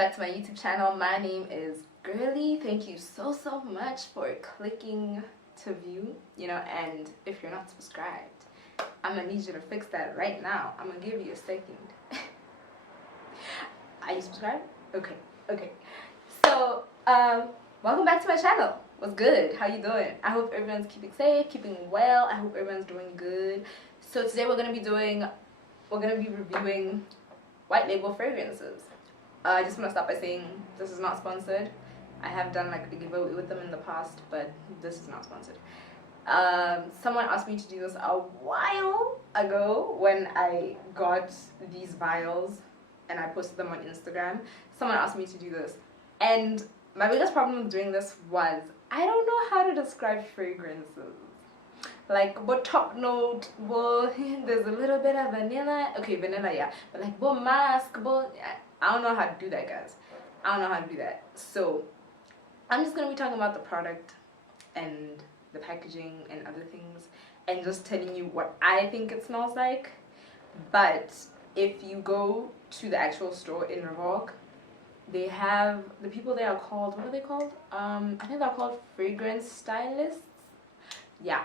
back to my YouTube channel. My name is Girlie. Thank you so much for clicking to view, and if you're not subscribed, I'm gonna need you to fix that right now. I'm gonna give you a second. Are you subscribed? Okay. So welcome back to my channel. What's good? How you doing? I hope everyone's keeping safe, keeping well. I hope everyone's doing good. So today we're gonna be reviewing white label fragrances. I just want to start by saying this is not sponsored. I have done like a giveaway with them in the past, but this is not sponsored. Someone asked me to do this a while ago when I got these vials and I posted them on Instagram. Someone asked me to do this, and my biggest problem with doing this was I don't know how to describe fragrances. Like, but top note, but there's a little bit of vanilla. Okay, vanilla, yeah. But like, but mask, but I don't know how to do that, guys. I don't know how to do that. So I'm just gonna be talking about the product and the packaging and other things, and just telling you what I think it smells like. But if you go to the actual store in Revolve, they have, the people there are called, what are they called? I think they're called fragrance stylists. Yeah,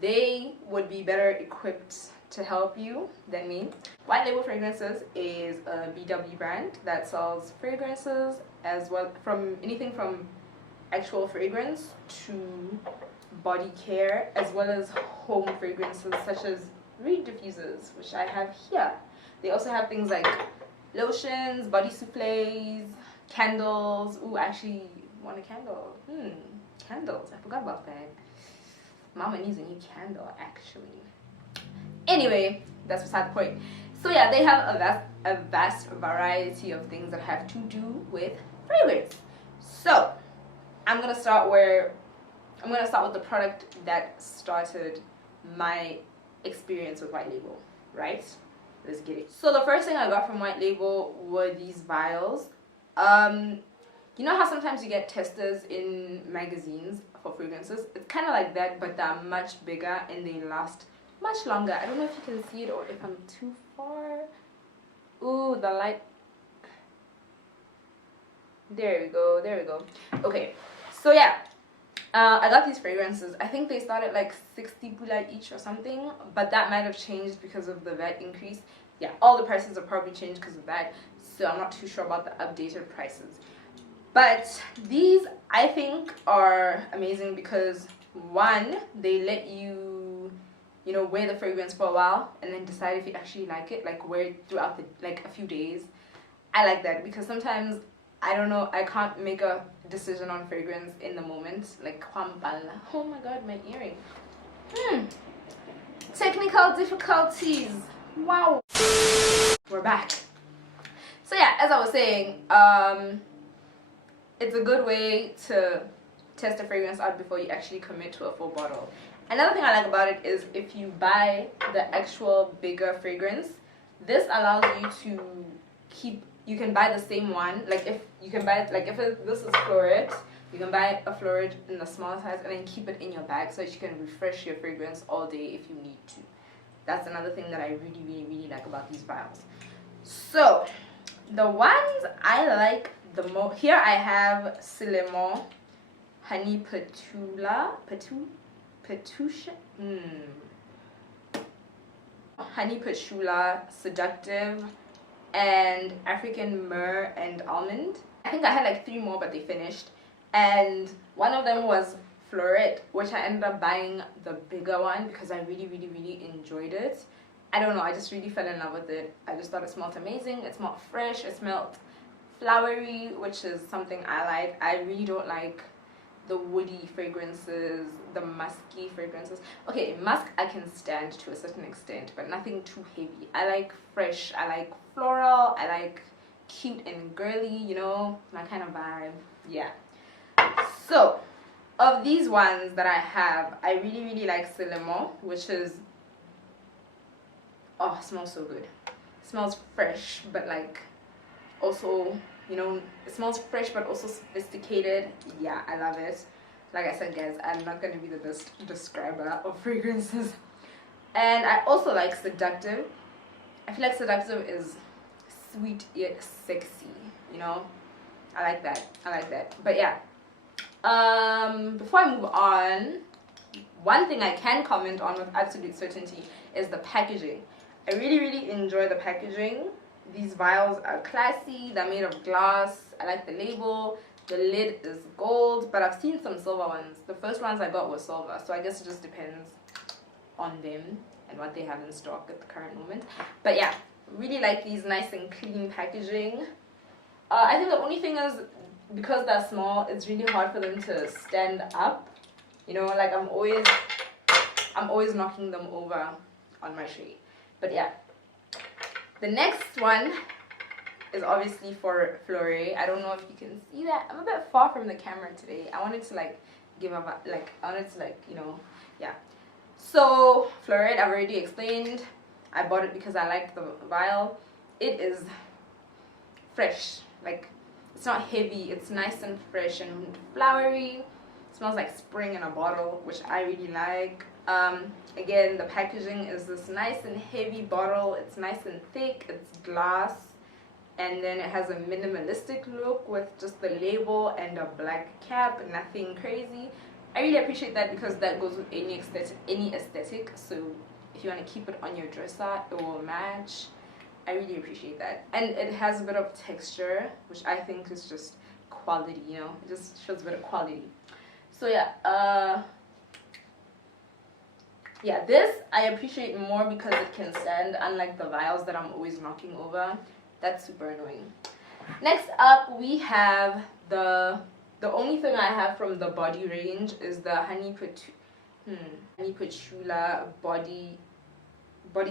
they would be better equipped to help you than me. White Label Fragrances is a BW brand that sells fragrances as well, from anything from actual fragrance to body care, as well as home fragrances such as Re-Diffusers, which I have here. They also have things like lotions, body souffles, candles. Ooh, I actually want a candle. Candles, I forgot about that. Mama needs a new candle, actually. Anyway, that's beside the point. So yeah, they have a vast variety of things that have to do with fragrance. So I'm gonna start with the product that started my experience with White Label, right? Let's get it. So the first thing I got from White Label were these vials. You know how sometimes you get testers in magazines for fragrances? It's kind of like that, but they're much bigger and they last much longer. I don't know if you can see it or if I'm too far. Ooh, the light. There we go. Okay, so yeah, I got these fragrances. I think they started like 60 pula each or something, but that might have changed because of the VAT increase. Yeah, all the prices have probably changed because of that, so I'm not too sure about the updated prices. But these, I think, are amazing because, one, they let you, wear the fragrance for a while and then decide if you actually like it, like wear it throughout a few days. I like that because sometimes, I don't know, I can't make a decision on fragrance in the moment. Like, oh my god, my earring. Technical difficulties. Wow. We're back. So yeah, as I was saying, it's a good way to test a fragrance out before you actually commit to a full bottle. Another thing I like about it is if you buy the actual bigger fragrance, this allows you to you can buy the same one. Like if this is Florid, you can buy a Florid in the smaller size and then keep it in your bag so that you can refresh your fragrance all day if you need to. That's another thing that I really like about these vials. So the ones I like the most, here I have Cinnamon, Honey Petula, Honey Petula, Seductive, and African Myrrh and Almond. I think I had like 3 more, but they finished. And one of them was Florid, which I ended up buying the bigger one because I really enjoyed it. I don't know, I just really fell in love with it. I just thought it smelled amazing. It smelled fresh. It smelled flowery, which is something I like. I really don't like the woody fragrances, the musky fragrances. Okay, musk I can stand to a certain extent, but nothing too heavy. I like fresh, I like floral, I like cute and girly, my kind of vibe. Yeah. So of these ones that I have, I really like Cinnamon, which is, oh, it smells so good. It smells fresh, but like also, it smells fresh but also sophisticated. Yeah, I love it. Like I said, guys, I'm not going to be the best describer of fragrances. And I also like Seductive. I feel like Seductive is sweet yet sexy, I like that. But yeah, before I move on, one thing I can comment on with absolute certainty is the packaging. I really enjoy the packaging. These vials are classy, they're made of glass. I like the label. The lid is gold, but I've seen some silver ones. The first ones I got were silver, so I guess it just depends on them and what they have in stock at the current moment. But yeah, really like these, nice and clean packaging. I think the only thing is, because they're small, it's really hard for them to stand up. You know, like I'm always knocking them over on my tray. But yeah, the next one is obviously for Flore. I don't know if you can see that. I'm a bit far from the camera today. I wanted to like give up, like I wanted to like, you know, yeah. So Florette, I've already explained. I bought it because I liked the vial. It is fresh. Like, it's not heavy. It's nice and fresh and flowery. It smells like spring in a bottle, which I really like. Again, the packaging is this nice and heavy bottle. It's nice and thick. It's glass. And then it has a minimalistic look with just the label and a black cap. Nothing crazy. I really appreciate that because that goes with any aesthetic. So if you want to keep it on your dresser, it will match. I really appreciate that. And it has a bit of texture, which I think is just quality, you know. It just shows a bit of quality. So yeah, yeah, this I appreciate more because it can stand, unlike the vials that I'm always knocking over. That's super annoying. Next up, we have the only thing I have from the body range is the Honey Patchouli body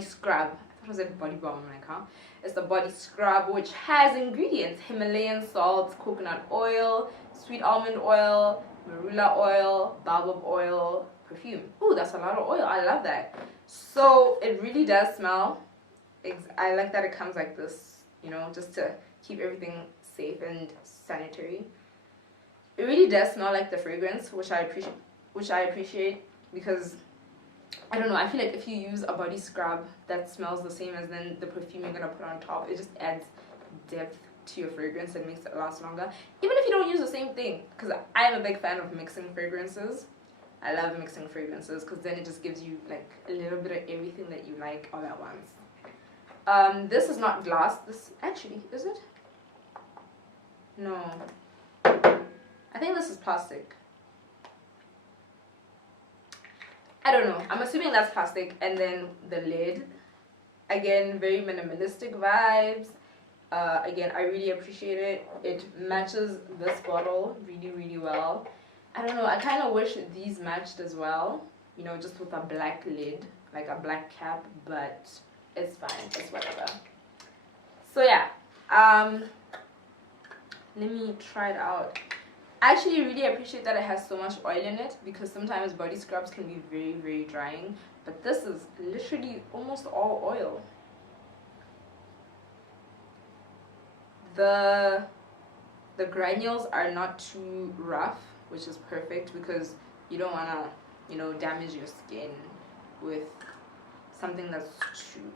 scrub. I thought it was a body balm, like, huh? It's the body scrub, which has ingredients: Himalayan salt, coconut oil, sweet almond oil, marula oil, baobab oil, perfume. Ooh, that's a lot of oil. I love that. So it really does smell. I like that it comes like this, you know, just to keep everything safe and sanitary. It really does smell like the fragrance, which I appreciate because I don't know, I feel like if you use a body scrub that smells the same as then the perfume you're gonna put on top, it just adds depth to your fragrance and makes it last longer. Even if you don't use the same thing, because I am a big fan of mixing fragrances. I love mixing fragrances because then it just gives you like a little bit of everything that you like all at once. This is not glass. This actually, is it? No. I think this is plastic. I don't know. I'm assuming that's plastic. And then the lid. Again, very minimalistic vibes. Again, I really appreciate it. It matches this bottle really well. I don't know. I kind of wish these matched as well. You know, just with a black lid, like a black cap. But it's fine. It's whatever. So yeah. Let me try it out. I actually really appreciate that it has so much oil in it because sometimes body scrubs can be very drying, but this is literally almost all oil. The granules are not too rough, which is perfect because you don't want to, you know, damage your skin with something that's too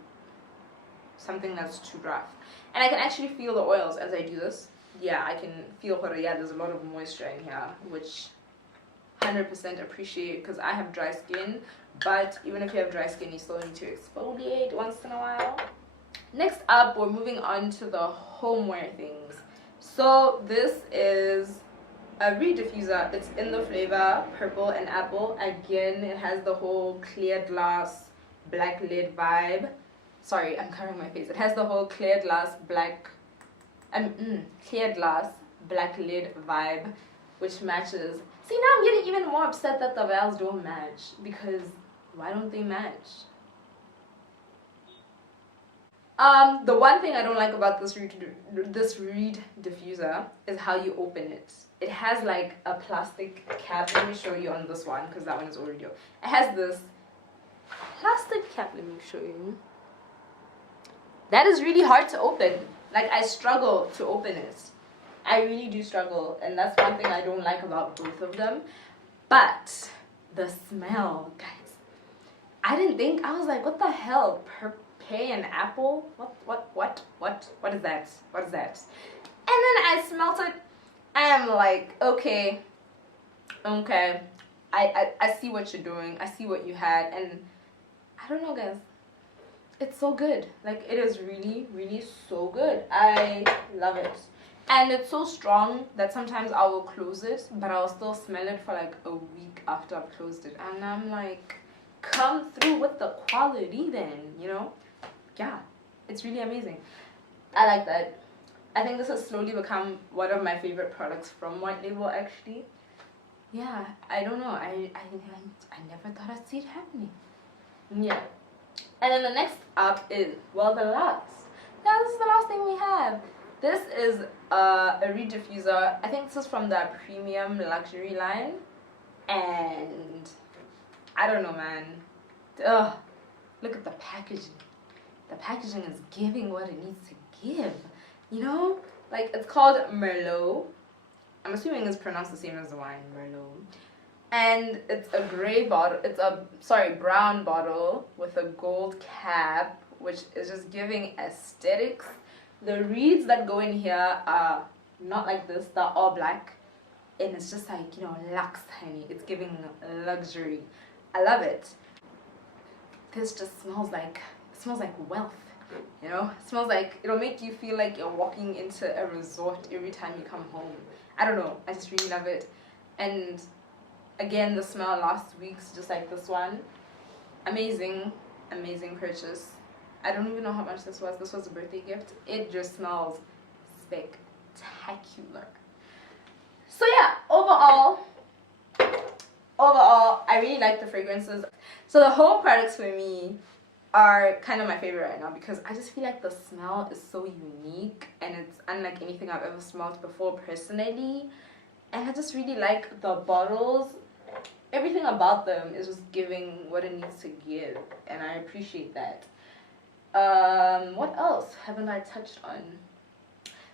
rough. And I can actually feel the oils as I do this. Yeah, I can feel there's a lot of moisture in here, which 100% appreciate because I have dry skin. But even if you have dry skin, you still need to exfoliate once in a while. Next up, we're moving on to the homeware things. So this is a Re-Diffuser. It's in the flavor purple and apple. Again, it has the whole clear glass black lid vibe. Sorry, I'm covering my face. It has the whole clear glass black lid vibe, which matches. See, now I'm getting even more upset that the vials don't match because why don't they match? The one thing I don't like about this Reed diffuser is how you open it. It has like a plastic cap. Let me show you on this one because that one is already open. It has this plastic cap. Let me show you. That is really hard to open. Like, I struggle to open it. I really do struggle, and that's one thing I don't like about both of them. But the smell, guys. I didn't think, I was like, what the hell? Pay and apple? What is that? What is that? And then I smelt it. I am like, okay, I see what you're doing. I see what you had, and I don't know, guys. It's so good. Like, it is really, really so good. I love it. And it's so strong that sometimes I will close it, but I'll still smell it for like a week after I've closed it. And I'm like, come through with the quality then, you know? Yeah, it's really amazing. I like that. I think this has slowly become one of my favorite products from White Label, actually. Yeah, I don't know. I never thought I'd see it happening. Yeah. And then the next up is, well, the last. Now, this is the last thing we have. This is a Re-Diffuser. I think this is from the premium luxury line. And I don't know, man. Ugh. Look at the packaging. The packaging is giving what it needs to give. You know? Like, it's called Merlot. I'm assuming it's pronounced the same as the wine, Merlot. And it's a gray bottle. It's a, brown bottle with a gold cap, which is just giving aesthetics. The reeds that go in here are not like this. They're all black. And it's just like, you know, luxe, honey. It's giving luxury. I love it. This just smells like wealth. You know, it smells like, it'll make you feel like you're walking into a resort every time you come home. I don't know, I just really love it. And again, the smell last week's just like this one. Amazing purchase. I don't even know how much this was. This was a birthday gift. It just smells spectacular. So yeah, overall, I really like the fragrances. So the whole products for me are kind of my favorite right now because I just feel like the smell is so unique and it's unlike anything I've ever smelled before personally. And I just really like the bottles. Everything about them is just giving what it needs to give, and I appreciate that. What else haven't I touched on?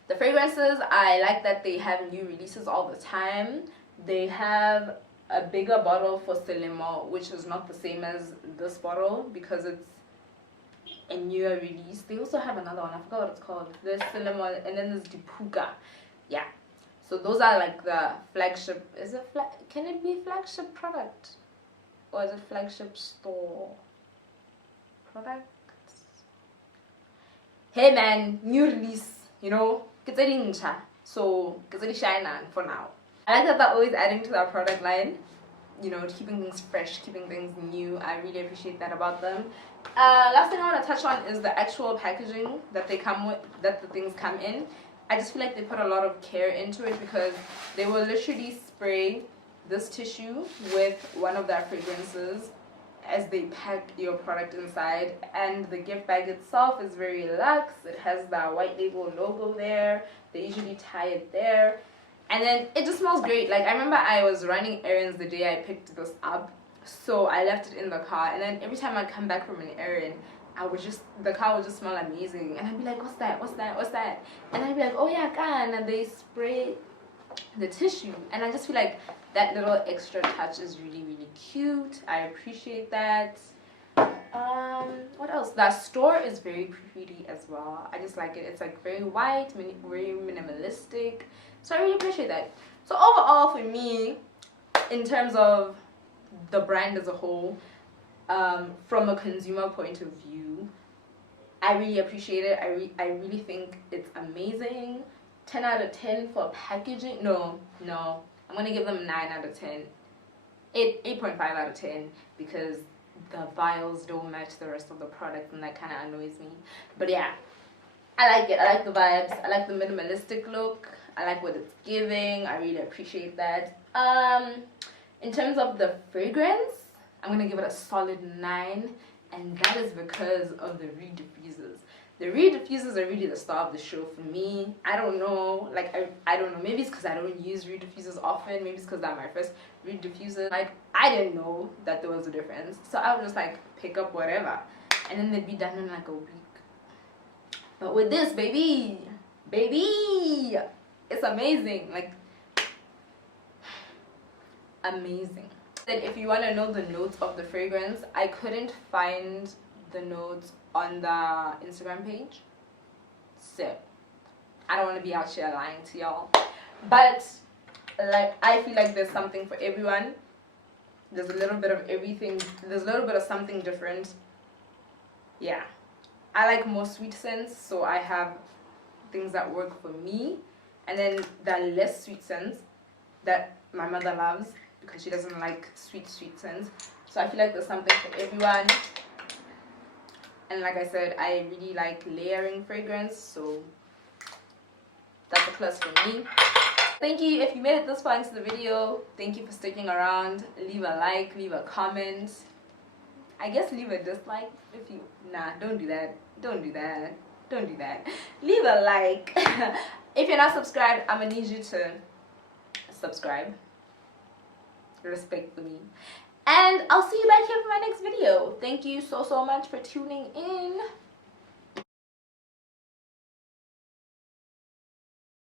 The fragrances, I like that they have new releases all the time. They have a bigger bottle for Lemme, which is not the same as this bottle because it's a newer release. They also have another one, I forgot what it's called. There's Lemme and then there's Puka. Yeah. So those are like the flagship. Is it can it be flagship product? Or is it flagship store product? Hey man, new release, you know? So it's shine for now. I like that they're always adding to their product line. You know, keeping things fresh, keeping things new. I really appreciate that about them. Last thing I want to touch on is the actual packaging that they come with, that the things come in. I just feel like they put a lot of care into it because they will literally spray this tissue with one of their fragrances as they pack your product inside. And the gift bag itself is very luxe. It has the White Label logo there. They usually tie it there. And then it just smells great. Like, I remember I was running errands the day I picked this up. So I left it in the car. And then every time I come back from an errand, the car would just smell amazing. And I'd be like, what's that? And I'd be like, oh yeah, can. And they spray the tissue. And I just feel like that little extra touch is really, really cute. I appreciate that. What else? The store is very pretty as well. I just like it. It's like very white, very minimalistic. So I really appreciate that. So overall for me, in terms of the brand as a whole, from a consumer point of view, I really appreciate it. I really think it's amazing. 10 out of 10 for packaging. No. I'm going to give them 9 out of 10. 8.5 out of 10 because the vials don't match the rest of the product and that kind of annoys me. But yeah, I like it. I like the vibes. I like the minimalistic look. I like what it's giving. I really appreciate that. In terms of the fragrance, I'm going to give it a solid 9, and that is because of the Re-Diffusers. The Re-Diffusers are really the star of the show for me. I don't know, like, I don't know, maybe it's because I don't use Re-Diffusers often, maybe it's because they're my first Re-Diffuser. Like, I didn't know that there was a difference, so I would just, like, pick up whatever, and then they'd be done in, like, a week. But with this, baby, it's amazing, like, amazing. That if you want to know the notes of the fragrance, I couldn't find the notes on the Instagram page, so I don't want to be out here lying to y'all. but like I feel like there's something for everyone. There's a little bit of everything. There's a little bit of something different. Yeah, I like more sweet scents, so I have things that work for me, and then the less sweet scents that my mother loves because she doesn't like sweet scents. So I feel like there's something for everyone. And like I said, I really like layering fragrance, so that's a plus for me. Thank you if you made it this far into the video. Thank you for sticking around. Leave a like, leave a comment. I guess leave a dislike if you... Nah, don't do that. Don't do that. Don't do that. Leave a like. If you're not subscribed, I'm gonna need you to subscribe. Respect for me. And I'll see you back here for my next video. Thank you so much for tuning in.